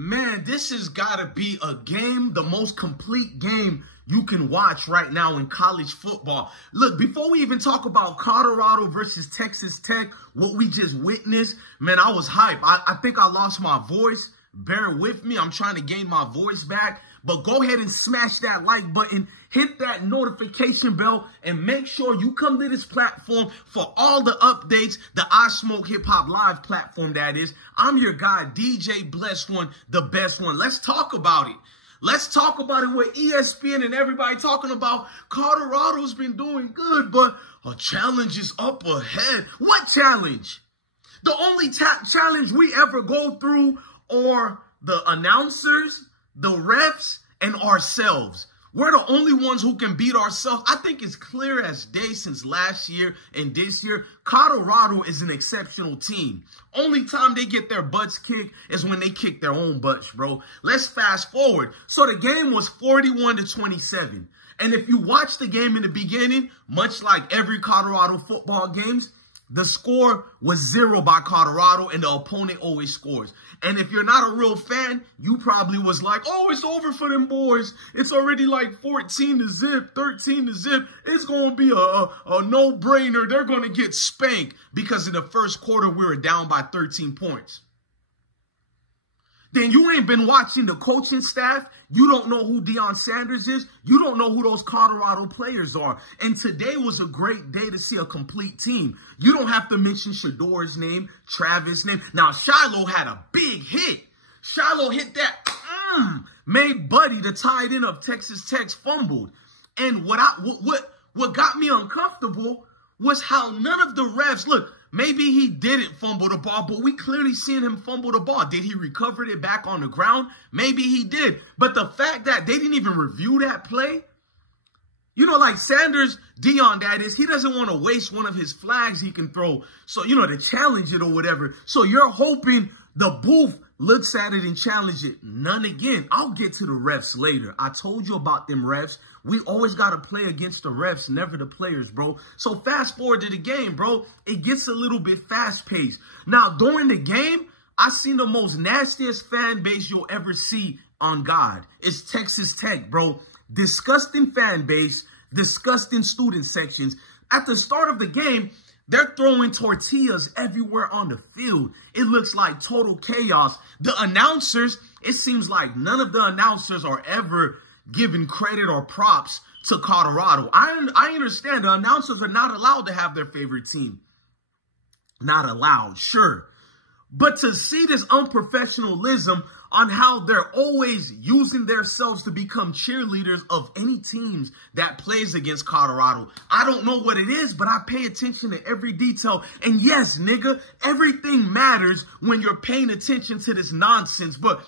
Man, this has got to be a game, the most complete game you can watch right now in college football. Look, before we even talk about Colorado versus Texas Tech, what we just witnessed, man, I was hyped. I think I lost my voice. Bear with me. I'm trying to gain my voice back. But go ahead and smash that like button, hit that notification bell, and make sure you come to this platform for all the updates, the IsmokeHiphop live platform, that is. I'm your guy, DJ Blessed One, the best one. Let's talk about it. Let's talk about it with ESPN and everybody talking about Colorado's been doing good, but a challenge is up ahead. What challenge? The only challenge we ever go through are the announcers, the refs, and ourselves. We're the only ones who can beat ourselves. I think it's clear as day since last year and this year, Colorado is an exceptional team. Only time they get their butts kicked is when they kick their own butts, bro. Let's fast forward. So the game was 41-27. And if you watch the game in the beginning, much like every Colorado football games, the score was 0 by Colorado, and the opponent always scores. And if you're not a real fan, you probably was like, oh, it's over for them boys. It's already like 14-0, 13-0. It's going to be a no-brainer. They're going to get spanked because in the first quarter, we were down by 13 points. Then you ain't been watching the coaching staff. You don't know who Deion Sanders is. You don't know who those Colorado players are. And today was a great day to see a complete team. You don't have to mention Shador's name, Travis' name. Now, Shiloh had a big hit. Shiloh hit that, made Buddy, the tight end of Texas Tech, fumbled. And what got me uncomfortable was how none of the refs, look, maybe he didn't fumble the ball, but we clearly seen him fumble the ball. Did he recover it back on the ground? Maybe he did. But the fact that they didn't even review that play, you know, like Sanders, Deion, that is, he doesn't want to waste one of his flags he can throw. So, you know, to challenge it or whatever. So you're hoping the booth looks at it and challenges it. None again. I'll get to the refs later. I told you about them refs. We always got to play against the refs, never the players, bro. So fast forward to the game, bro. It gets a little bit fast-paced. Now, during the game, I seen the most nastiest fan base you'll ever see on God. It's Texas Tech, bro. Disgusting fan base, disgusting student sections. At the start of the game, they're throwing tortillas everywhere on the field. It looks like total chaos. The announcers, it seems like none of the announcers are ever giving credit or props to Colorado. I understand the announcers are not allowed to have their favorite team. Not allowed, sure. But to see this unprofessionalism on how they're always using themselves to become cheerleaders of any teams that plays against Colorado. I don't know what it is, but I pay attention to every detail. And yes, nigga, everything matters when you're paying attention to this nonsense. But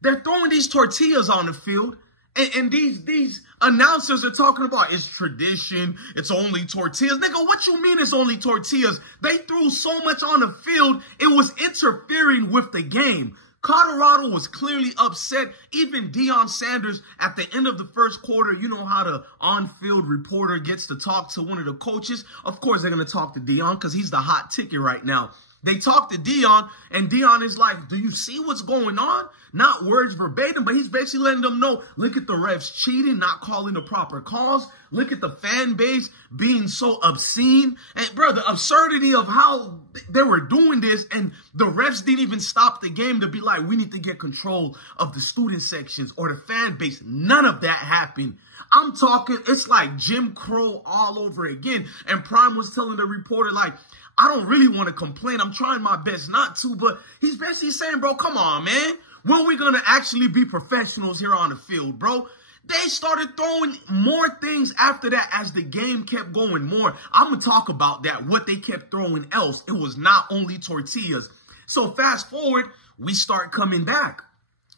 they're throwing these tortillas on the field. And these announcers are talking about it's tradition, it's only tortillas. Nigga, what you mean it's only tortillas? They threw so much on the field, it was interfering with the game. Colorado was clearly upset. Even Deion Sanders, at the end of the first quarter, you know how the on-field reporter gets to talk to one of the coaches. Of course, they're going to talk to Deion because he's the hot ticket right now. They talk to Deion, and Deion is like, do you see what's going on? Not words verbatim, but he's basically letting them know, look at the refs cheating, not calling the proper calls. Look at the fan base being so obscene. And, bro, the absurdity of how they were doing this, and the refs didn't even stop the game to be like, we need to get control of the student sections or the fan base. None of that happened. I'm talking, it's like Jim Crow all over again. And Prime was telling the reporter, like, I don't really want to complain. I'm trying my best not to, but he's basically saying, bro, come on, man. When are we going to actually be professionals here on the field, bro? They started throwing more things after that as the game kept going more. I'm going to talk about that, what they kept throwing else. It was not only tortillas. So fast forward, we start coming back.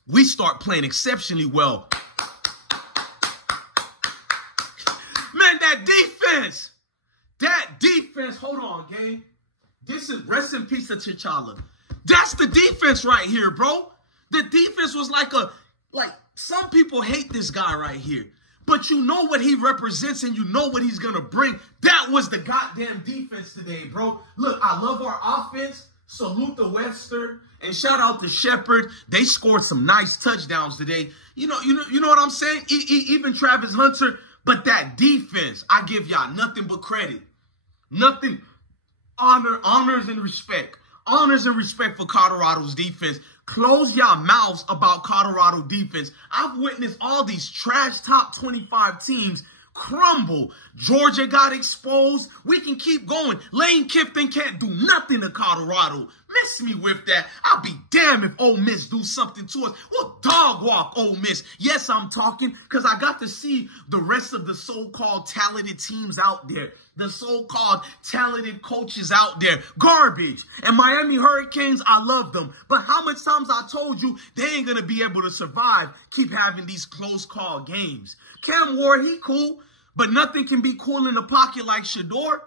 We start playing exceptionally well. Man, that defense, hold on, gang. This is rest in peace to T'Challa. That's the defense right here, bro. The defense was like some people hate this guy right here. But you know what he represents and you know what he's going to bring. That was the goddamn defense today, bro. Look, I love our offense. Salute to Webster and shout out to Shepard. They scored some nice touchdowns today. You know what I'm saying? Even Travis Hunter. But that defense, I give y'all nothing but credit. Nothing. Honors and respect. Honors and respect for Colorado's defense. Close y'all mouths about Colorado defense. I've witnessed all these trash top 25 teams crumble. Georgia got exposed. We can keep going. Lane Kiffin can't do nothing to Colorado. Miss me with that. I'll be damned if Ole Miss do something to us. We'll dog walk Ole Miss. Yes, I'm talking because I got to see the rest of the so-called talented teams out there. The so-called talented coaches out there. Garbage. And Miami Hurricanes, I love them. But how much times I told you they ain't going to be able to survive, keep having these close call games. Cam Ward, he cool. But nothing can be cool in the pocket like Shedeur.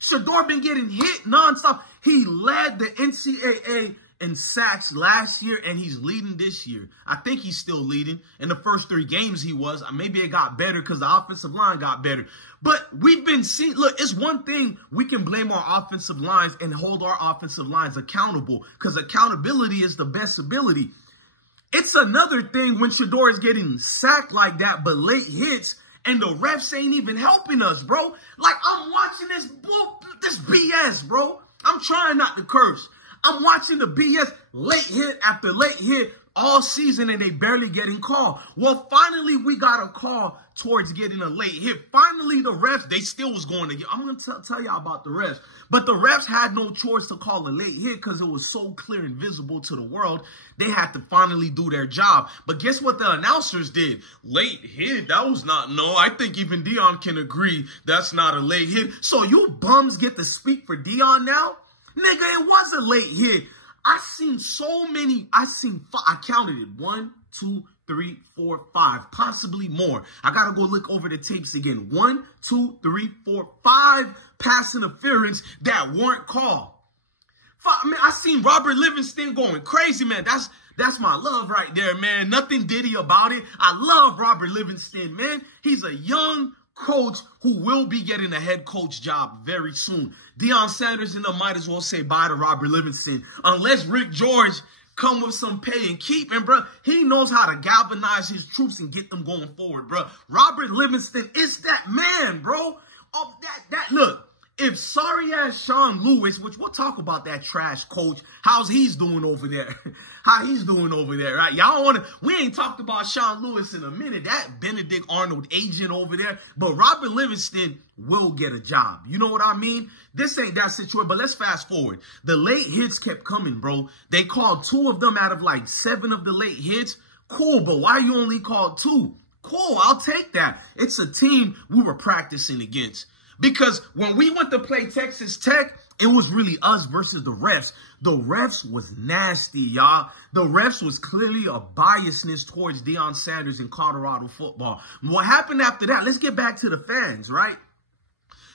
Shedeur been getting hit nonstop. He led the NCAA in sacks last year, and he's leading this year. I think he's still leading. In the first 3 games he was. Maybe it got better because the offensive line got better. But we've been seeing, look, it's one thing we can blame our offensive lines and hold our offensive lines accountable because accountability is the best ability. It's another thing when Shedeur is getting sacked like that, but late hits, and the refs ain't even helping us, bro. Like, I'm watching this BS, bro. I'm trying not to curse. I'm watching the BS late hit after late hit all season, and they barely getting called. Well, finally, we got a call towards getting a late hit. Finally, the refs, they still was going to get. I'm going to tell y'all about the refs. But the refs had no choice to call a late hit because it was so clear and visible to the world. They had to finally do their job. But guess what the announcers did? Late hit? That was not, no. I think even Deion can agree that's not a late hit. So you bums get to speak for Deion now? Nigga, it was a late hit. I counted it. 1, 2, 3, 4, 5, possibly more. I got to go look over the tapes again. 1, 2, 3, 4, 5 pass interference that weren't called. Man, I seen Robert Livingston going crazy, man. That's my love right there, man. Nothing diddy about it. I love Robert Livingston, man. He's a young coach who will be getting a head coach job very soon. Deion Sanders and them might as well say bye to Robert Livingston. Unless Rick George come with some pay and keep. And, bro, he knows how to galvanize his troops and get them going forward, bro. Robert Livingston is that man, bro. Oh, look, if sorry-ass Sean Lewis, which we'll talk about that trash coach, how's he's doing over there? How he's doing over there, right? Y'all want to, we ain't talked about Sean Lewis in a minute. That Benedict Arnold agent over there. But Robert Livingston will get a job. You know what I mean? This ain't that situation, but let's fast forward. The late hits kept coming, bro. They called 2 of them out of like 7 of the late hits. Cool, but why you only called 2? Cool, I'll take that. It's a team we were practicing against. Because when we went to play Texas Tech, it was really us versus the refs. The refs was nasty, y'all. The refs was clearly a biasness towards Deion Sanders in Colorado football. What happened after that? Let's get back to the fans, right?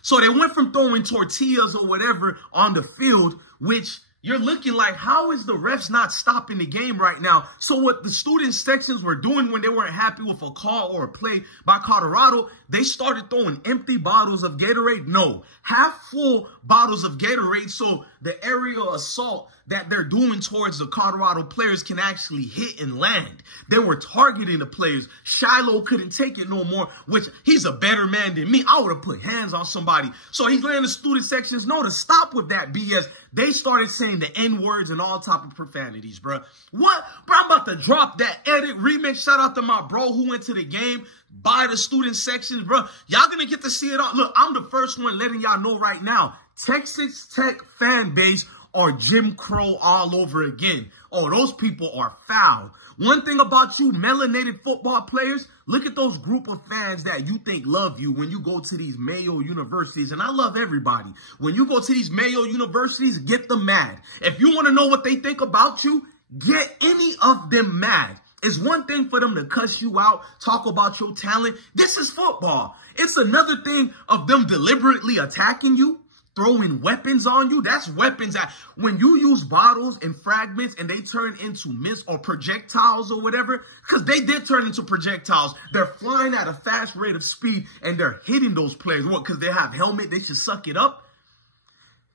So they went from throwing tortillas or whatever on the field, which you're looking like, how is the refs not stopping the game right now? So what the student sections were doing when they weren't happy with a call or a play by Colorado, they started throwing empty bottles of Gatorade. No, half full bottles of Gatorade so the aerial assault that they're doing towards the Colorado players can actually hit and land. They were targeting the players. Shiloh couldn't take it no more, which he's a better man than me. I would have put hands on somebody. So he's letting the student sections know to stop with that BS. They started saying the N-words and all type of profanities, bro. What? Bro, I'm about to drop that edit remix. Shout out to my bro who went to the game by the student sections, bro. Y'all gonna get to see it all. Look, I'm the first one letting y'all know right now. Texas Tech fan base are Jim Crow all over again. Oh, those people are foul. One thing about you melanated football players, look at those group of fans that you think love you when you go to these Mayo universities. And I love everybody. When you go to these Mayo universities, get them mad. If you want to know what they think about you, get any of them mad. It's one thing for them to cuss you out, talk about your talent. This is football. It's another thing of them deliberately attacking you, throwing weapons on you. That's weapons. When you use bottles and fragments and they turn into mist or projectiles or whatever, because they did turn into projectiles. They're flying at a fast rate of speed and they're hitting those players. What, because they have helmet, they should suck it up?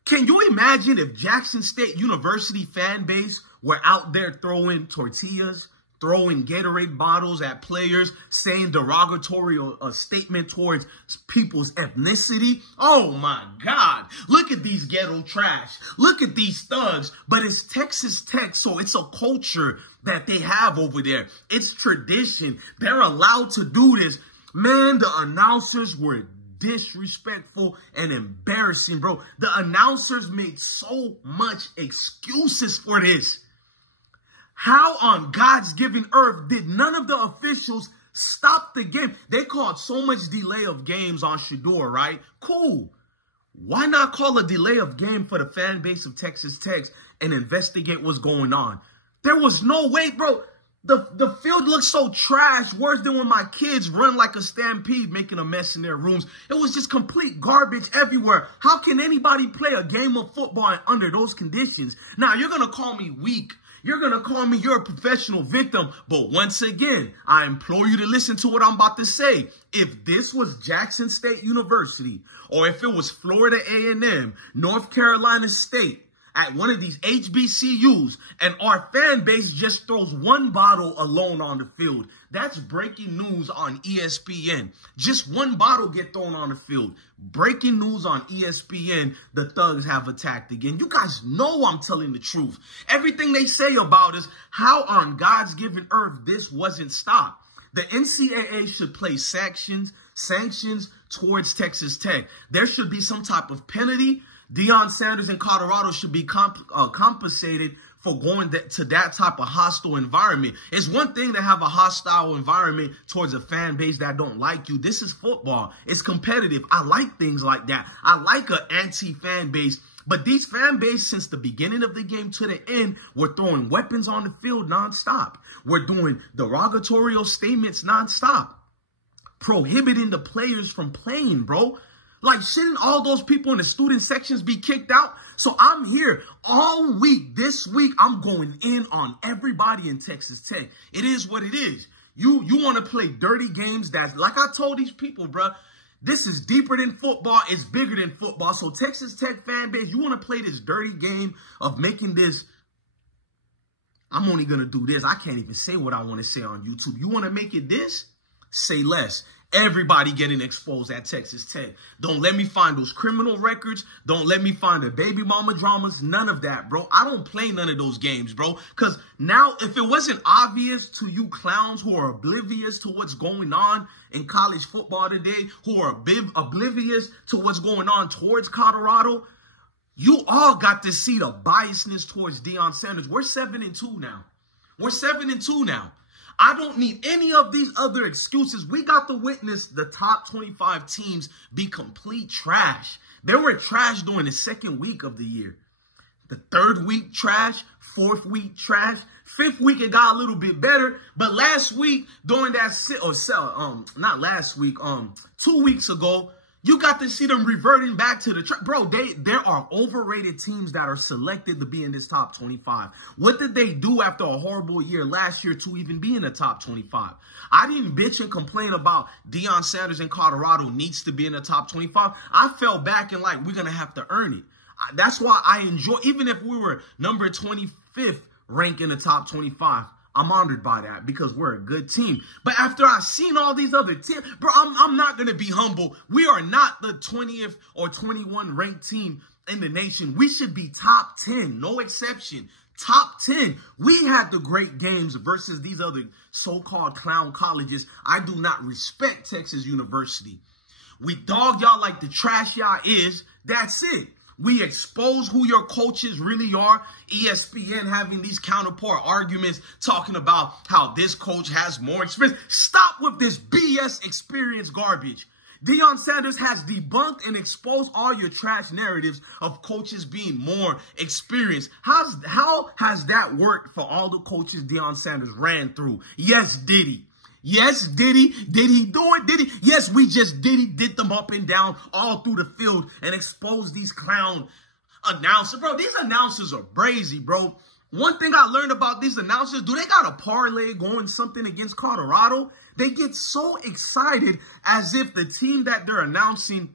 Can you imagine if Jackson State University fan base were out there throwing tortillas, throwing Gatorade bottles at players, saying derogatory statement towards people's ethnicity? Oh my God. Look at these ghetto trash. Look at these thugs. But it's Texas Tech, so it's a culture that they have over there. It's tradition. They're allowed to do this. Man, the announcers were disrespectful and embarrassing, bro. The announcers made so much excuses for this. How on God's given earth did none of the officials stop the game? They called so much delay of games on Shador, right? Cool. Why not call a delay of game for the fan base of Texas Tech and investigate what's going on? There was no way, bro. The field looked so trash, worse than when my kids run like a stampede, making a mess in their rooms. It was just complete garbage everywhere. How can anybody play a game of football under those conditions? Now, you're going to call me weak. You're going to call me you're a professional victim. But once again, I implore you to listen to what I'm about to say. If this was Jackson State University, or if it was Florida A&M, North Carolina State, at one of these HBCUs, and our fan base just throws one bottle alone on the field, that's breaking news on ESPN. Just one bottle get thrown on the field. Breaking news on ESPN, the thugs have attacked again. You guys know I'm telling the truth. Everything they say about us, how on God's given earth this wasn't stopped. The NCAA should place sanctions towards Texas Tech. There should be some type of penalty. Deion Sanders in Colorado should be compensated for going to that type of hostile environment. It's one thing to have a hostile environment towards a fan base that don't like you. This is football. It's competitive. I like things like that. I like an anti-fan base. But these fan base, since the beginning of the game to the end, were throwing weapons on the field nonstop. We're doing derogatory statements nonstop. Prohibiting the players from playing, bro. Like, shouldn't all those people in the student sections be kicked out? So I'm here all week. This week, I'm going in on everybody in Texas Tech. It is what it is. You want to play dirty games that, like I told these people, bro, this is deeper than football. It's bigger than football. So Texas Tech fan base, you want to play this dirty game of making this. I'm only going to do this. I can't even say what I want to say on YouTube. You want to make it this? Say less. Everybody getting exposed at Texas Tech. Don't let me find those criminal records. Don't let me find the baby mama dramas. None of that, bro. I don't play none of those games, bro. Because now, if it wasn't obvious to you clowns who are oblivious to what's going on in college football today, who are oblivious to what's going on towards Colorado, you all got to see the biasness towards Deion Sanders. We're 7-2 now. We're 7-2 now. I don't need any of these other excuses. We got to witness the top 25 teams be complete trash. They were trash during the second week of the year. The third week, trash. Fourth week, trash. Fifth week, it got a little bit better. But last week, during that, not last week, 2 weeks ago, you got to see them reverting back to the track. Bro, there are overrated teams that are selected to be in this top 25. What did they do after a horrible year last year to even be in the top 25? I didn't bitch and complain about Deion Sanders in Colorado needs to be in the top 25. I fell back and like, we're going to have to earn it. That's why I enjoy, even if we were number 25th ranked in the top 25, I'm honored by that because we're a good team. But after I've seen all these other teams, bro, I'm not going to be humble. We are not the 20th or 21 ranked team in the nation. We should be top 10, no exception. Top 10. We had the great games versus these other so-called clown colleges. I do not respect Texas University. We dog y'all like the trash y'all is. That's it. We expose who your coaches really are. ESPN having these counterpart arguments talking about how this coach has more experience. Stop with this BS experience garbage. Deion Sanders has debunked and exposed all your trash narratives of coaches being more experienced. How has that worked for all the coaches Deion Sanders ran through? Yes, did he? Yes, did he? Did he do it? Did he? Yes, we just did them up and down all through the field and exposed these clown announcers. Bro, these announcers are brazy, bro. One thing I learned about these announcers, do they got a parlay going something against Colorado? They get so excited as if the team that they're announcing,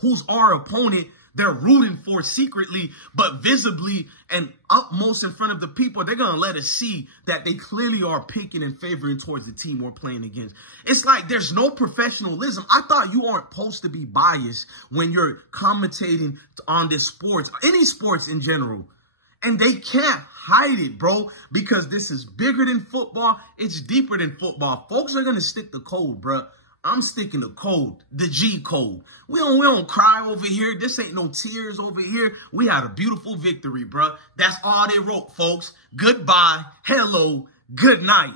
who's our opponent, they're rooting for secretly, but visibly and upmost in front of the people, they're going to let us see that they clearly are picking and favoring towards the team we're playing against. It's like there's no professionalism. I thought you aren't supposed to be biased when you're commentating on this sports, any sports in general. And they can't hide it, bro, because this is bigger than football. It's deeper than football. Folks are going to stick the code, bro. I'm sticking the code, the G code. We don't cry over here. This ain't no tears over here. We had a beautiful victory, bro. That's all they wrote, folks. Goodbye, hello, good night.